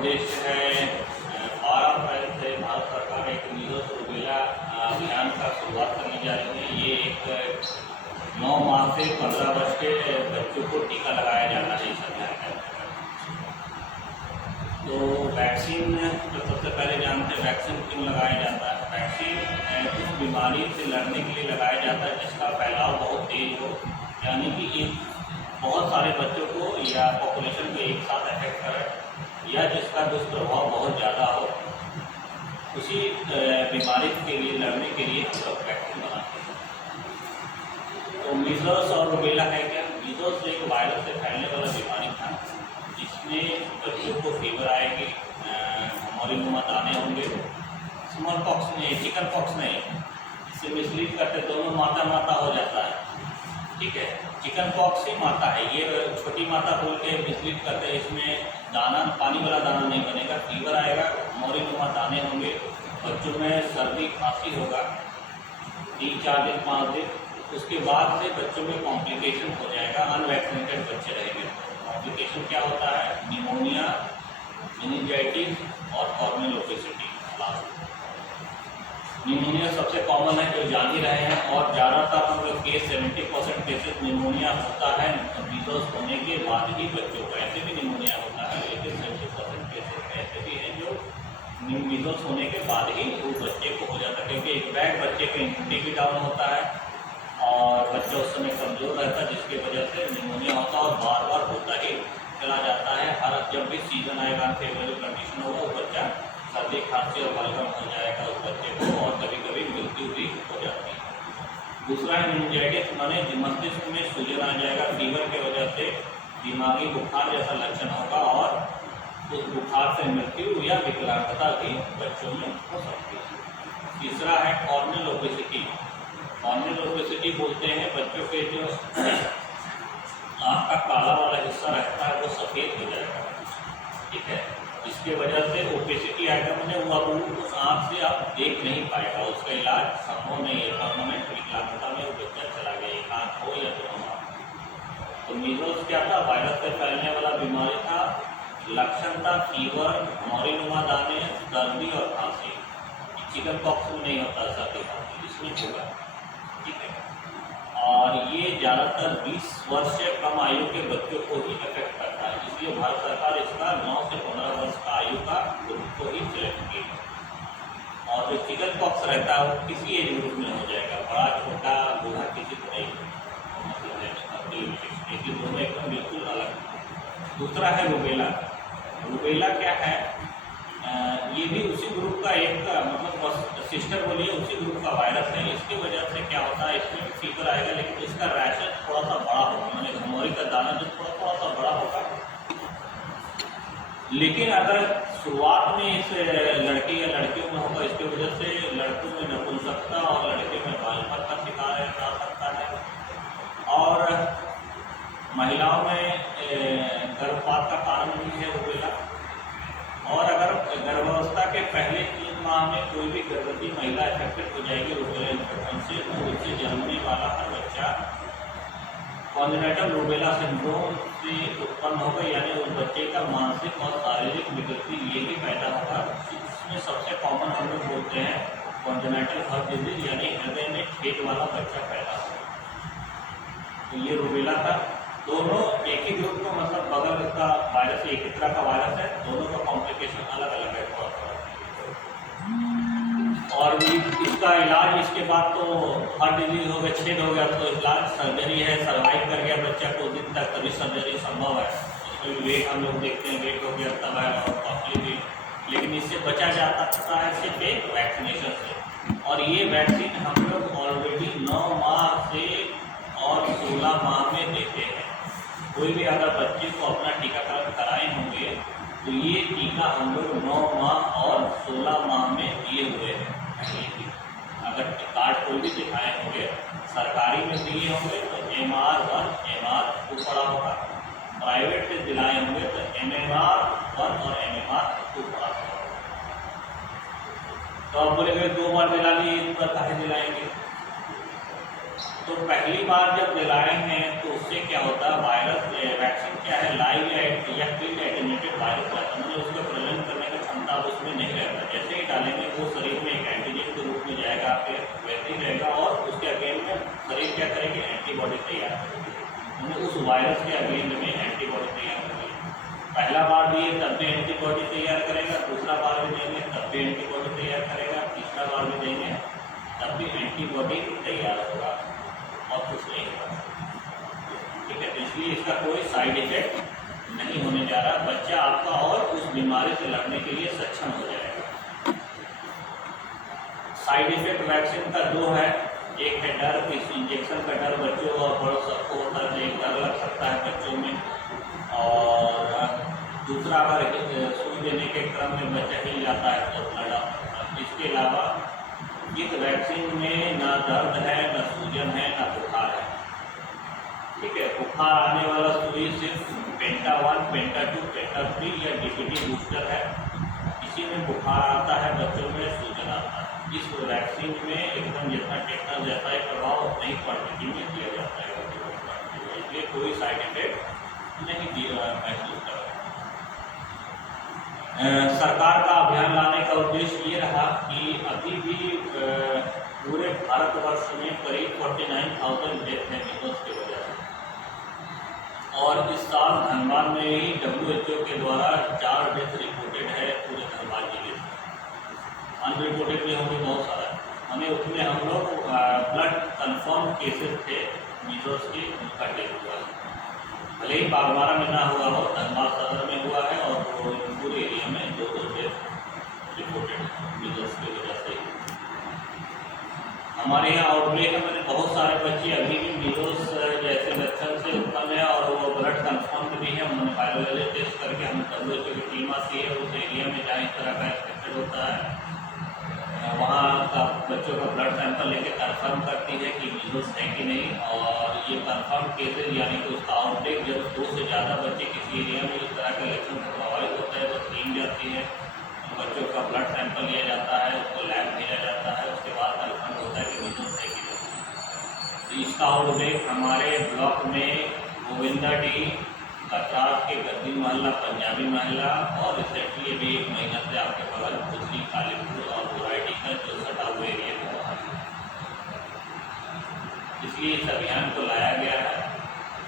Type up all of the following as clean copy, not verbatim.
उद्देश्य है 12 अप्रैल से भारत सरकार एक मीजल्स रूबेला अभियान का शुरुआत करने जा रही है। ये एक 9 माह से 15 वर्ष के बच्चों को टीका लगाया जाना है इस अभियान के अंतर्गत। तो वैक्सीन तो सबसे पहले जानते हैं वैक्सीन क्यों लगाया जाता है। वैक्सीन उस बीमारी से लड़ने के लिए लगाया जाता है जिसका फैलाव बहुत तेज हो, यानी कि एक बहुत सारे बच्चों को या पॉपुलेशन को एक साथ अफेक्ट करे या जिसका दुष्प्रभाव बहुत ज़्यादा हो, उसी बीमारी के लिए लड़ने के लिए हम लोग वैक्सीन बनाते हैं। तो मीजल्स और रूबेला है क्या? मीजल्स एक वायरस से फैलने वाला बीमारी था जिसमें बच्चों को फीवर आएगी, मौरीनुमा दाने होंगे। स्मॉल पॉक्स नहीं, चिकन पॉक्स नहीं, इससे मिसलीड करते दोनों माता माता हो जाता है। ठीक है, चिकन पॉक्स ही माता है, ये छोटी माता बोल के मिसलीड करते हैं। इसमें दाना, पानी वाला दाना नहीं बनेगा, फीवर आएगा, मौरीनुमा दाने होंगे, बच्चों में सर्दी खांसी होगा 3-4 दिन 5 दिन। उसके बाद से बच्चों में कॉम्प्लिकेशन हो जाएगा, अनवैक्सीनेटेड बच्चे रहेंगे। कॉम्प्लिकेशन क्या होता है? निमोनिया, मेनिंजाइटिस और कॉर्नियल ओपेसिटी। निमोनिया सबसे कॉमन है जो जान ही रहे हैं, और ज़्यादातर हम लोग केस 70% केसेस निमोनिया होता है मीजल्स होने के बाद ही बच्चों को। ऐसे भी निमोनिया होता है लेकिन 70% केसेस ऐसे भी हैं जो मीजल्स होने के बाद ही वो बच्चे को हो जाता है, क्योंकि एक बैग बच्चे का इम्यूनिटी भी डाउन होता है और बच्चा उस समय कमज़ोर रहता है, जिसकी वजह से निमोनिया होता है और बार बार होता ही चला जाता है। हर जब भी सीजन आएगा, अनफेवरेबल कंडीशन होगा, वो बच्चा सर्दी खांसी और बलगम हो जाएगा उस बच्चे को, और कभी कभी मृत्यु भी हो जाती है। दूसरा है मेनिंजाइटिस, माने मस्तिष्क में सूजन आ जाएगा, फीवर की वजह से दिमागी बुखार जैसा लक्षण होगा और उस बुखार से मृत्यु या विकलांगता भी बच्चों में हो सकती है। तीसरा है कॉर्नियल ओपेसिटी। कॉर्नियल ओपेसिटी बोलते हैं बच्चों के जो आँख का काला वाला हिस्सा रहता है वो सफ़ेद हो जाएगा। ठीक है, इसके वजह से ओपेसिटी आएगा, मैंने वो अब उस आँख से आप देख नहीं पाएगा, उसका इलाज संभव नहीं है। परमानेंट विकलांगता में वो बच्चा चला गया, एक आँख हो या दोनों आँख। तो मीजल्स क्या था? वायरस से फैलने वाला बीमारी था। लक्षण था फीवर, मौरीनुमा दाने, सर्दी और खांसी। चिकन पॉक्स में नहीं होता सर्दी खांसी, इसमें होगा। ठीक है, और ये ज़्यादातर 20 वर्ष से कम आयु के बच्चों को ही अफेक्ट करता है, इसलिए भारत सरकार इसका 9 से 15 वर्ष का आयु का ग्रुप को ही सिलेक्ट की। और जो चिकन पॉक्स रहता है वो किसी एज ग्रुप में हो जाएगा, बड़ा छोटा बूढ़ा किसी को नहीं, लेकिन दोनों एकदम बिल्कुल अलग। दूसरा है रूबेला। रूबेला क्या है? ये भी उसी ग्रुप का एक मतलब सिस्टर बोलिए उसी ग्रुप का वायरस है। इसकी वजह से क्या होता है, इसमें भी फीवर आएगा लेकिन इसका रैशेज थोड़ा सा बड़ा होगा, मैंने घमौरी का दाना जो थोड़ा सा बड़ा होगा। लेकिन अगर शुरुआत में इस लड़के या लड़कियों में होगा, इसकी वजह से लड़कों में नपुंसकता और लड़के में बालपन का शिकार जा सकता है, और महिलाओं में गर्भपात का कारण भी है रूबेला। और अगर गर्भावस्था के पहले 3 माह में कोई भी गर्भवती महिला अफेक्टेड हो जाएगी रूबेला इन्फेक्शन से, तो उससे जन्मने वाला हर बच्चा कॉन्जेनिटल रूबेला सिंड्रोम से उत्पन्न होगा, यानी उस बच्चे का मानसिक और शारीरिक विकृति ये भी पैदा होगा। इसमें सबसे कॉमन हम लोग बोलते हैं कॉन्जेनिटल हार्ट डिजीज, यानी हृदय में छेद वाला बच्चा पैदा होगा। तो ये रूबेला था। दोनों एक ही ग्रुप का, मतलब बगल का वायरस एक ही तरह का वायरस है, दोनों का कॉम्प्लिकेशन अलग अलग है थोड़ा थोड़ा। और इसका इलाज इसके बाद तो हार्ट डिजीज हो गया, छेद हो गया तो इलाज सर्जरी है। सर्वाइव कर गया बच्चा कुछ दिन तक तभी सर्जरी संभव है। उसमें वेट हम लोग देखते हैं, वेट हो गया तब है और कॉस्टली भी, लेकिन इससे बचा जा सकता है सिर्फ एक वैक्सीनेशन से। और ये वैक्सीन हम लोग ऑलरेडी 9 माह से और 16 माह में देते हैं। कोई भी अगर बच्चे को अपना टीकाकरण कराए होंगे तो ये टीका हम लोग 9 माह और 16 माह में दिए हुए हैं। अगर कार्ड कोई भी दिखाए होंगे, सरकारी में दिए होंगे तो MR1 MR2 पड़ा होगा, प्राइवेट से दिलाए होंगे तो MMR1 और MMR2 पड़ा होगा। तो आप बोलेंगे 2 बार दिला लिए, एक बार काहे दिलाएंगे? तो पहली बार जब दिलाए हैं तो उससे क्या होता है, वायरस वैक्सीन क्या है, लाइव या प्री एटेन्यूएटेड वायरस रहता है, मतलब उसका प्रेजेंस रहेगा फिर वैसे ही रहेगा और उसके अगेंस्ट में शरीर क्या करेगी, एंटीबॉडी तैयार करेगी, उन्हें उस वायरस के अगेंस्ट में एंटीबॉडी तैयार करेगी। पहला बार दिए तब भी एंटीबॉडी तैयार करेगा, दूसरा बार भी देंगे तब भी एंटीबॉडी तैयार करेगा, तीसरा बार भी देंगे तब भी एंटीबॉडी तैयार होगा और कुछ नहीं होगा। ठीक है, तो इसलिए इसका कोई साइड इफेक्ट नहीं होने जा रहा, बच्चा आपका और उस बीमारी से लड़ने के लिए सक्षम हो जाएगा। साइड इफेक्ट वैक्सीन का दो है, एक है डर, इस इंजेक्शन का डर बच्चों और बड़ों सबको होता है, एक डर लग सकता है बच्चों में, और दूसरा अगर सुई देने के क्रम में बच्चा हिल जाता है तो ब्लड आ सकता है। इसके अलावा इस वैक्सीन में ना दर्द है, ना सूजन है, ना बुखार है। ठीक है, बुखार आने वाला सुई सिर्फ पेंटा 1, पेंटा 2, पेंटा 3 या डीपीटी बूस्टर है, इसी में बुखार आता है बच्चों में, सूजन आता है। इस वैक्सीन में एकदम जितना टेटनस जैसा ही प्रभाव नहीं क्वांटिटी में किया जाता है, इसलिए कोई साइड इफेक्ट नहीं महसूस कर रहा। सरकार का अभियान लाने का उद्देश्य ये रहा कि अभी भी पूरे भारतवर्ष में करीब 49,000 डेथ है मीजल्स की वजह से, और इस साल धनबाद में ही WHO के द्वारा 4 डेथ रिपोर्टेड है पूरे धनबाद जिले में। अनरिपोर्टेड भी होंगे बहुत सारा, हमें उसमें हम लोग ब्लड कन्फर्म केसेस थे मीजल्स के, उनका डेथ हुआ है। भले ही बागबारा में ना हुआ हो, धनबाद सदर में हुआ है और पूरे एरिया में 2 डेथ रिपोर्टेड मीजल्स की वजह से। हमारे यहाँ आउटब्रेक है, मैंने बहुत सारे बच्चे अभी भी मीजल्स जैसे लक्षण से उत्पन्न है और वो ब्लड कन्फर्म भी है, उन्होंने वायरोलॉजी टेस्ट करके हम WHO की टीम आती है उस एरिया में जहाँ इस तरह का एक्सपेक्टेड होता है, वहाँ का बच्चों का ब्लड सैंपल लेके कन्फर्म करती है कि मीजल्स है कि नहीं, और ये कन्फर्म केसेज यानी कि उसका आउटब्रेक जब 2 से ज़्यादा बच्चे किसी एरिया में इस तरह के लक्षण से प्रभावित होता है तो टीम जाती है, बच्चों का ब्लड सैंपल लिया जाता है, उसको लैब भेजा जाता है, उसके बाद कन्फर्म होता है कि मीजल्स है कि नहीं। तो इसका आउटब्रेक हमारे ब्लॉक में गोविंदाडी, कतरास के गद्दी मोहल्ला, पंजाबी मोहल्ला और रिसेंटली अभी 1 महीना से आपके बगल कुचली, कालीपुर और बुराइडी का जो सटा हुआ एरिया में वहाँ, इसलिए इस अभियान को लाया गया है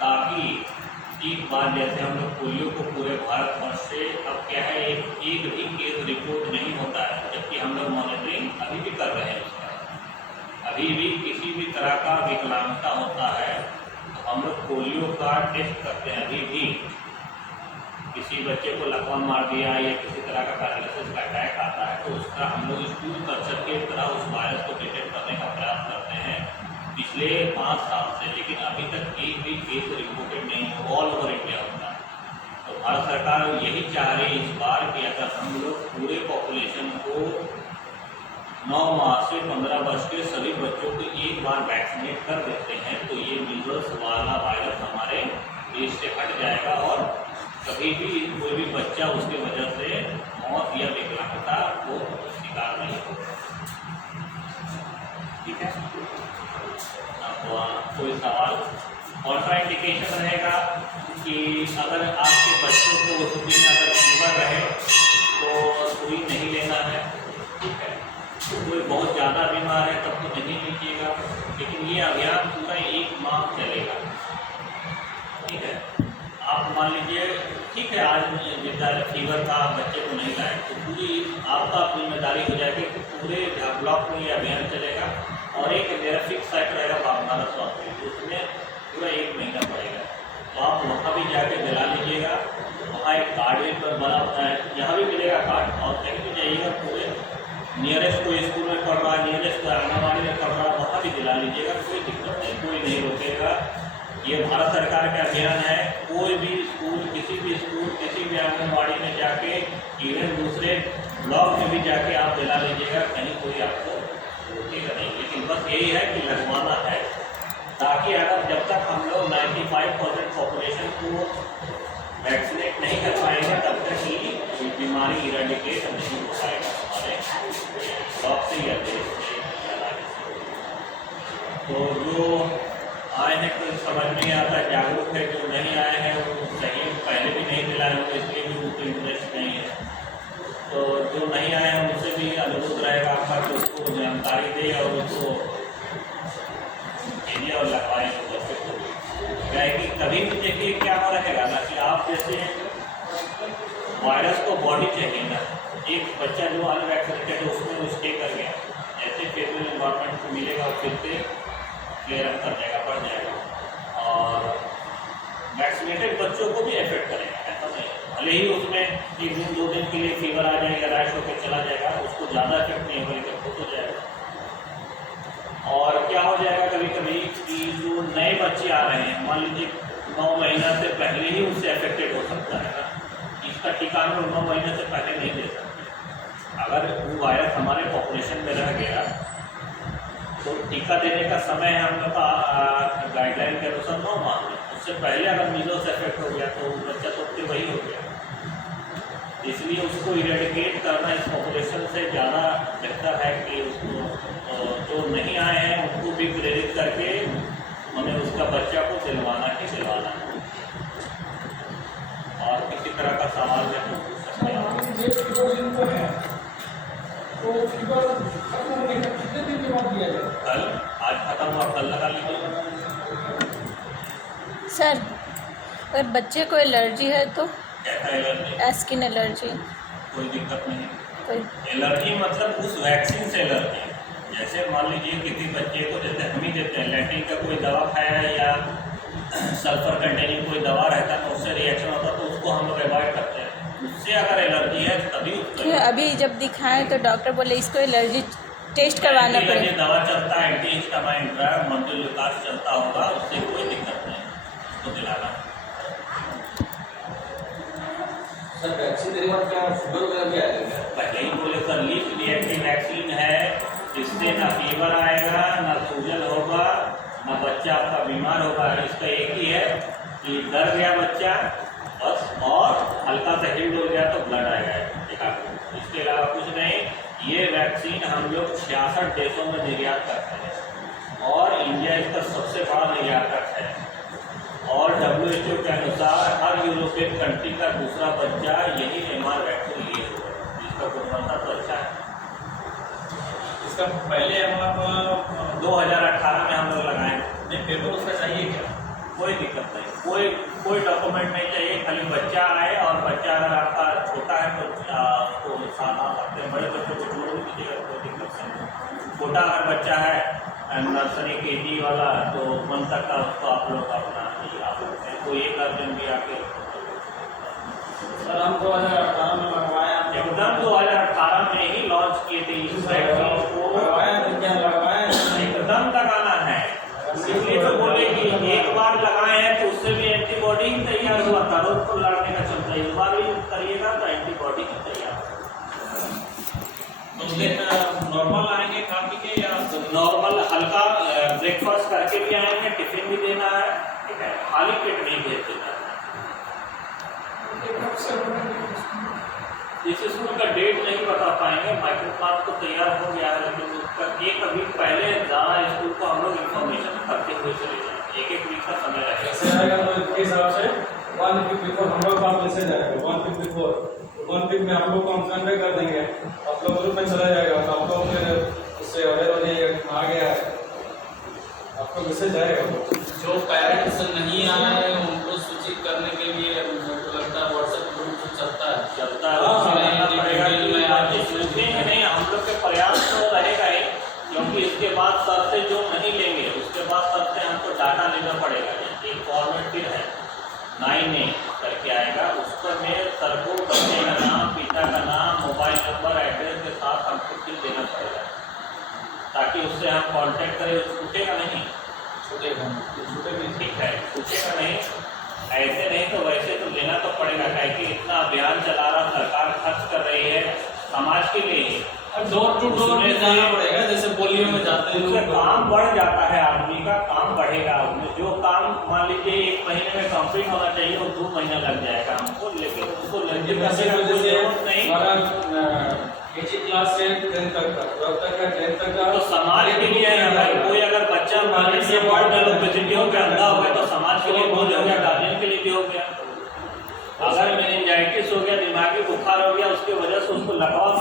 ताकि एक बार जैसे हम लोग पोलियो को पूरे भारतवर्ष से, अब क्या है एक भी केस रिपोर्ट नहीं होता है, जबकि हम लोग मॉनिटरिंग अभी भी कर रहे हैं उसका। अभी भी किसी भी तरह का विकलांगता होता है तो हम लोग पोलियो का टेस्ट करते हैं। अभी भी किसी बच्चे को लकवा मार दिया या किसी तरह का पैरालिसिस का अटैक आता है तो उसका हम लोग स्कूल कल्चर की तरह उस वायरस को डिटेक्ट करने का प्रयास करते हैं पिछले 5 साल से, लेकिन अभी तक एक भी केस रिपोर्टेड नहीं है, ऑल ओवर इंडिया होता है। तो भारत सरकार यही चाह रही है इस बार कि अगर हम लोग पूरे पॉपुलेशन को 9 माह से 15 वर्ष के सभी बच्चों को एक बार वैक्सीनेट कर देते हैं तो ये मीजल्स वाला वायरस हमारे देश से हट जाएगा और कभी भी कोई भी बच्चा उसके वजह से मौत या विकलांगता को शिकार नहीं होगा। ठीक है, अब कोई सवाल? कॉन्ट्राइंडिकेशन रहेगा कि अगर आपके बच्चों को उस दिन अगर फीवर रहे तो सुई नहीं लेना है। ठीक है, कोई बहुत ज़्यादा बीमार है तब तो नहीं लीजिएगा, लेकिन ये अभियान पूरा 1 माह चलेगा। ठीक है, आप मान लीजिए ठीक है आज विद्यालय फीवर था, बच्चे को नहीं लाए तो पूरी आपका जिम्मेदारी हो जाएगी कि पूरे ब्लॉक में ये अभियान चलेगा और एक मेरा फिक्स साइट रहेगा बागबारा स्वास्थ्य, उसमें पूरा 1 महीना पड़ेगा। तो आप वहाँ भी जाके दिला लीजिएगा, वहाँ एक कार्ड भी बना होता है, यहाँ भी मिलेगा कार्ड, और कहीं भी जाइएगा पूरे नियरेस्ट कोई स्कूल में पढ़ रहा है, नियरेस्ट कोई आंगनबाड़ी में पढ़ रहा है, वहाँ भी दिला लीजिएगा, कोई दिक्कत नहीं, कोई नहीं रोकेगा। ये भारत सरकार का अभियान है, कोई भी स्कूल, किसी भी आंगनबाड़ी में जाके, इवन दूसरे ब्लॉक में भी जाके आप दिला लीजिएगा, कहीं कोई आपको रोकेगा नहीं। लेकिन बस यही है कि लगवाना है ताकि अगर जब तक हम लोग 95% पॉपुलेशन को वैक्सीनेट नहीं कर पाएंगे तब तक ही बीमारी इरेडिकेट नहीं हो पाएगा हमारे ब्लॉक से या देश से या राज्य से। तो जो आए हैं कोई समझ नहीं आता, जागरूक है, जो नहीं आए हैं वो सही पहले भी नहीं दिलाए होंगे इसलिए भी उनको इंटरेस्ट नहीं है। तो जो नहीं आए हैं उनसे भी अनुरोध रहेगा आपका कि उसको जानकारी दे और उसको भेजिए और लगवाएँ तो बच्चे को। क्या है कि कभी भी देखिए क्या हो रहेगा ना कि आप जैसे वायरस को बॉडी चाहिए ना, एक बच्चा जो अनवैक्सीनेटेड है उसमें स्टे कर गया, जैसे फेवरेबल इन्वायरमेंट को मिलेगा और फिर से क्लियर अप कर जाएगा, बढ़ जाएगा। और वैक्सीनेटेड बच्चों को भी इफेक्ट करेगा, ऐसा नहीं, भले ही उसमें 1 दिन 2 दिन के लिए फीवर आ जाएगा, रैश होकर चला जाएगा, उसको ज़्यादा इफेक्ट नहीं होगा, लेकिन खुद हो जाएगा। और क्या हो जाएगा कभी कभी कि जो नए बच्चे आ रहे हैं, मान लीजिए 9 महीना से पहले ही उससे अफेक्टेड हो सकता है ना, इसका टीका हम लोग 9 महीने से पहले नहीं दे सकते। अगर वो वायरस हमारे पॉपुलेशन में रह गया तो टीका देने का समय है हम लोग का गाइडलाइन के अनुसार 9 माह में। उससे पहले अगर मीजल्स इफेक्ट हो गया तो बच्चा तो फिर वही हो गया, इसलिए उसको इरेडिकेट करना इस पॉपुलेशन से ज़्यादा बेहतर है कि उसको जो नहीं आए हैं उनको भी प्रेरित करके हमें उसका बच्चा को दिलवाना ही दिलवाना है। और किसी तरह का सवाल है तो पूछ सकते हैं। तो फीवर खत्म होने का कितने दिन के बाद दिया जाए? कल, आज खत्म हुआ, कल लगा लीजिए। सर अगर बच्चे को एलर्जी है तो? कैसा एलर्जी? Skin allergy. कोई दिक्कत नहीं। कोई एलर्जी मतलब उस वैक्सीन से एलर्जी। जैसे मान लीजिए किसी बच्चे को, जैसे हम ही देते हैं, लैट्रिन का कोई दवा खाया है या सल्फर कंटेनिंग कोई दवा रहता है तो उससे रिएक्शन होता है तो उसको हम लोग अवॉइड करते हैं। उससे अगर एलर्जी है तभी उसको, अभी जब दिखाएं तो डॉक्टर बोले इसको एलर्जी टेस्ट करवाना पड़ेगा। दवा चलता है, एंटी हिस्टामाइन ड्रग, मोन्टेलुकास चलता होगा, उससे कोई दिक्कत नहीं उसको दिलाना। सर वैक्सीन देने के बाद क्या शुगर वगैरह भी आएगा? पहले ही बोले सर, लीस्ट रिएक्टिव वैक्सीन है, इससे ना फीवर आएगा, ना सूजन होगा, ना बच्चा आपका बीमार होगा। इसका एक ही है कि डर गया बच्चा बस, और हल्का सा हिट हो गया तो ब्लड आएगा, इसके अलावा कुछ नहीं। ये वैक्सीन हम लोग 66 देशों में निर्यात करते हैं और इंडिया इसका सबसे बड़ा निर्यातक है। और WHO के अनुसार हर यूरोपियन कंट्री का दूसरा बच्चा यही MR वैक्सीन लिए हुआ है, जिसका गुणवत्ता तो अच्छा है। इसका पहले हम 2018 में हम लोग लगाए। नहीं, पेपर उसका चाहिए क्या? कोई दिक्कत नहीं, कोई डॉक्यूमेंट नहीं चाहिए, खाली बच्चा आए। और बच्चा अगर आपका छोटा है तो उसको साथ आ सकते हैं, बड़े बच्चों को छोड़ भी दीजिएगा, कोई दिक्कत नहीं। छोटा अगर बच्चा है नर्सरी KG वाला तो 1 तक का, उसको आप लोग अपना आ सकते हैं, कोई एक अर्जन भी आके। सर हम 2018 में लगवाया, एकदम 2018 में ही लॉन्च किए थे इस वैक्सीन को। लगवाया तो क्या लगवाया? एकदम लगाना है, इसलिए तो बोले कि एक बार लगाए हैं तो उससे भी एंटीबॉडी ही तैयार हुआ था, रोग को लड़ने का चलता है। इस बार भी करिएगा तो एंटीबॉडी ही तैयार तो उसके नॉर्मल आएंगे खा पी के या नॉर्मल हल्का ब्रेकफास्ट करके भी आएंगे, टिफिन भी देना है, ठीक है, खाली पेट नहीं भेज देना है। इस स्कूल का डेट नहीं बता पाएंगे, माइक्रोप्लान तो तैयार हो गया है, लेकिन उसका 1 वीक पहले ज़्यादा स्कूल को हम लोग इन्फॉर्मेशन करते हुए चले जाएंगे। 1 वीक का समय रहेगा। कैसे आएगा तो इसके हिसाब से 1 वीक बिफोर हम लोग पास मैसेज आएगा। 1 वीक बिफोर, 1 वीक में हम लोग को हम कन्वे कर देंगे, आप लोग ग्रुप में चला जाएगा तो आप लोग फिर उससे अवेयर हो जाइए, आ गया है आपको मैसेज आएगा। जो पेरेंट्स नहीं आए उनको सूचित करने के लिए मुझे लगता है व्हाट्सएप ग्रुप चलता है। नहीं, हम लोग के प्रयास तो रहेगा ही, क्योंकि इसके बाद सर से जो नहीं लेंगे उसके बाद सर से हमको डाटा लेना पड़ेगा। एक फॉर्मेट फिर है 9A करके आएगा, उस पर में सर को बच्चे का नाम, पिता का नाम, मोबाइल नंबर, एड्रेस के साथ हमको फिर देना पड़ेगा, ताकि उससे हम कांटेक्ट करें। छूटेगा नहीं, छूटेगा ठीक है, छूटेगा नहीं। ऐसे नहीं तो वैसे तो लेना तो पड़ेगा, क्योंकि इतना अभियान चला रहा सरकार, खर्च कर रही है समाज के लिए ही। डोर टू डोर में जाना पड़ेगा, जैसे पोलियो में जाते हैं उससे लोग। काम बढ़ जाता है, आदमी का काम बढ़ेगा। उसमें जो काम मान लीजिए 1 महीने में कंप्लीट होना चाहिए वो 2 महीना लग जाएगा हमको, लेकिन उसको लंबी करने का कोई जरूरत नहीं। KG क्लास से 10 तक का, 12 तक का, 10 तक का तो समाज के लिए है भाई। कोई अगर बच्चा मान लीजिए ओबेसिटी पे अंधा हो गया तो समाज के लिए बोझ हो गया, गार्जियन के लिए भी हो गया। अगर मेनिंजाइटिस हो गया, दिमागी बुखार हो गया, उसकी वजह से उसको लकवा